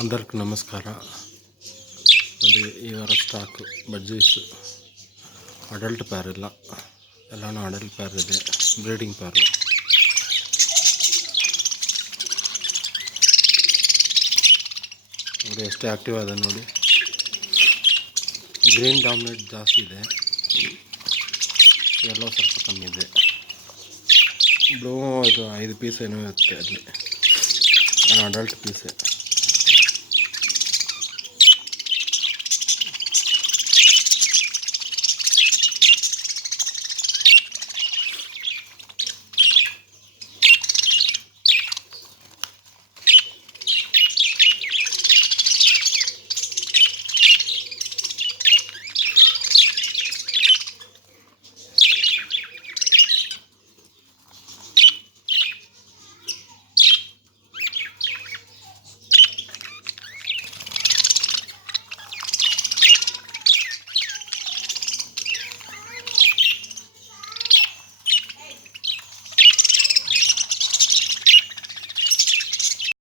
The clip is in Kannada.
అందరికి నమస్ಕಾರ. ನೋಡಿ ಈ ವಾರ ಸ್ಟಾಕು ಬಜ್ಜೀಸ್ ಅಡಲ್ಟ್ ಪ್ಯಾರ್ ಎಲ್ಲನೂ ಅಡಲ್ಟ್ ಪ್ಯಾರ್ ಇದೆ, ಬ್ರೀಡಿಂಗ್ ಪ್ಯಾರು. ನೋಡಿ ಎಷ್ಟು ಆ್ಯಕ್ಟಿವ್ ಅದ ನೋಡಿ. ಗ್ರೀನ್ ಡಾಮಿನೇಟ್ ಜಾಸ್ತಿ ಇದೆ, ಎಲ್ಲೋ ಸ್ವಲ್ಪ ಕಮ್ಮಿ ಇದೆ. ಬ್ಲೂ ಇದು 5 ಪೀಸ್ ಏನೋ ಇರುತ್ತೆ ಅಲ್ಲಿ, ಅಡಲ್ಟ್ ಪೀಸೆ.